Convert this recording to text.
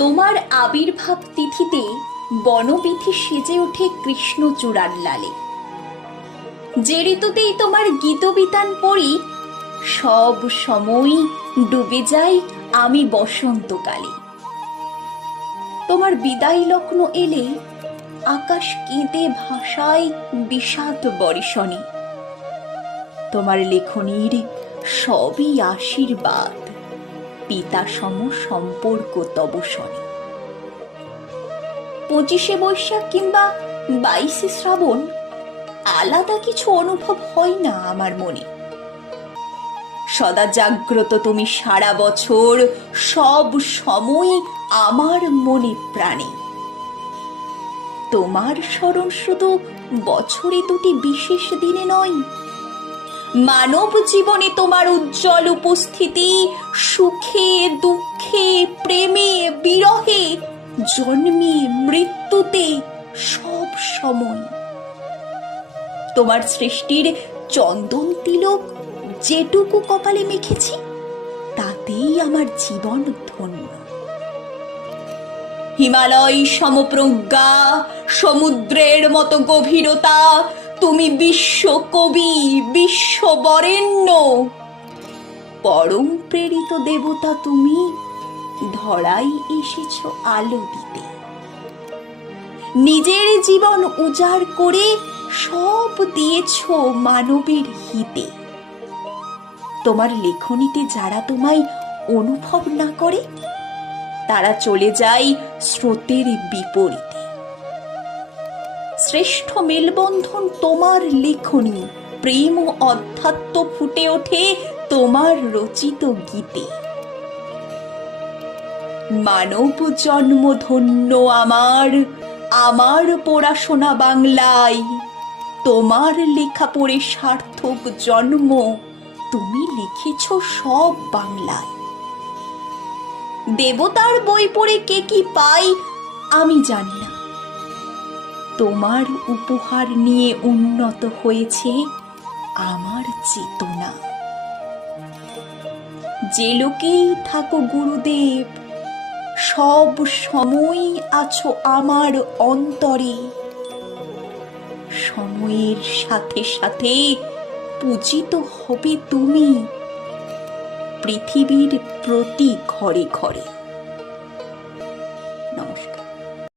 তোমার আবির্ভাব তিথিতে বনবীথি সেজে ওঠে কৃষ্ণচূড়ার লালে। যে ঋতুতেই তোমার গীতবিতান পড়ি, সব সময় ডুবে যাই আমি বসন্তকালে। তোমার বিদায় লগ্ন এলে আকাশ কেঁদে ভাসায় বিষাদ বর্ষণে। তোমার লেখনীর সবই আশীর্বাদ, পিতা সম সম্পর্ক তব শনে। 25শে বৈশাখ কিংবা 22শে শ্রাবণ আলাদা কিছু অনুভব হয় না আমার মনে। সদা জাগ্রত তুমি সারা বছর, সব সময় আমার মনে প্রাণে। তোমার স্মরণ শুধু বছরে দুটি বিশেষ দিনে নয়, মানব জীবনে তোমার উজ্জ্বল উপস্থিতি সুখে দুঃখে প্রেমে বিরহে জন্মে মৃত্যুতে সব সময়। তোমার সৃষ্টির চন্দন তিলক যেটুকু কপালে মেখেছি তাতেই আমার জীবন ধন্য। হিমালয় সমপ্রজ্ঞা, সমুদ্রের মতো গভীরতা, তুমি বিশ্ব কবি, বিশ্ব বরেণ্য। পরম প্রেরিত দেবতা তুমি, ধরাই এসেছ আলো দিতে। নিজের জীবন উজাড় করে সব দিয়েছ মানবের হিতে। তোমার লেখনীতে যারা তোমায় অনুভব না করে, তারা চলে যায় স্রোতের বিপরীতে। শ্রেষ্ঠ মেলবন্ধন তোমার লেখনী, প্রেম ও অধ্যাত্ম ফুটে ওঠে তোমার রচিত গীতে। মানব জন্ম ধন্য আমার, আমার পড়াশোনা বাংলায়। তোমার লেখা পড়ে সার্থক জন্ম, তুমি লিখেছ সব বাংলায়। দেবতার বই পড়ে কে কি পাই আমি জানি না, তোমার উপহার নিয়ে উন্নত হয়েছে আমার চেতনা। যে লোকেই থাকো গুরুদেব, সব সময় আছো আমার অন্তরে। সময়ের সাথে সাথে পূজিত হবে তুমি পৃথিবীর প্রতি ঘরে ঘরে।